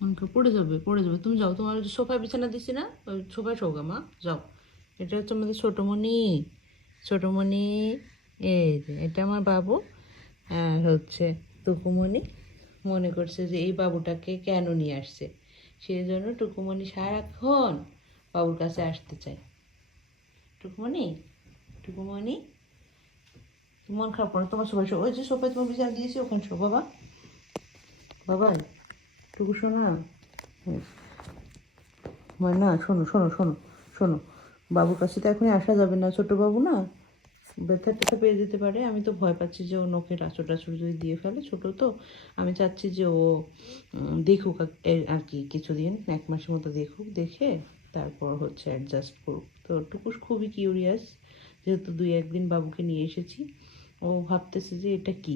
অঙ্ক পড়ে যাবে পড়ে যাবে, তুমি যাও, তোমার সোফায় বিছানা দিছি না, ওই সোফায় শোগা মা, যাও। এটা হচ্ছে আমাদের ছোটোমণি, ছোটোমণি, এই যে এটা আমার বাবু। আর হচ্ছে টুকুমণি মনে করছে যে এই বাবুটাকে কেন নিয়ে আসছে, সেই জন্য টুকুমণি সারাক্ষণ বাবুর কাছে আসতে চায়। টুকুমণি, টুকুমণি, মন খারাপ করো, তোমার সবাই শো, ওই যে সোফায় তোমার বিছানা দিয়েছি ওখানে শো বাবা, বাবা টুকু শোনা। না, শোনো শোনো শোনো শোনো, বাবুর কাছে তো এখনই আসা যাবে না, ছোটো বাবু না, ব্যথা ট্যাথা পেয়ে যেতে পারে। আমি তো ভয় পাচ্ছি যে ও নখের আঁচড় টাচড় যদি দিয়ে ফেলে, ছোটো তো। আমি চাচ্ছি যে ও দেখুক আর কি কিছুদিন, 1 মাসের মতো দেখুক, দেখে তারপর হচ্ছে অ্যাডজাস্ট করুক। তো টুকুস খুবই কিউরিয়াস, যেহেতু 2-1 দিন বাবুকে নিয়ে এসেছি। ও ভাবতেছে যে এটা কি,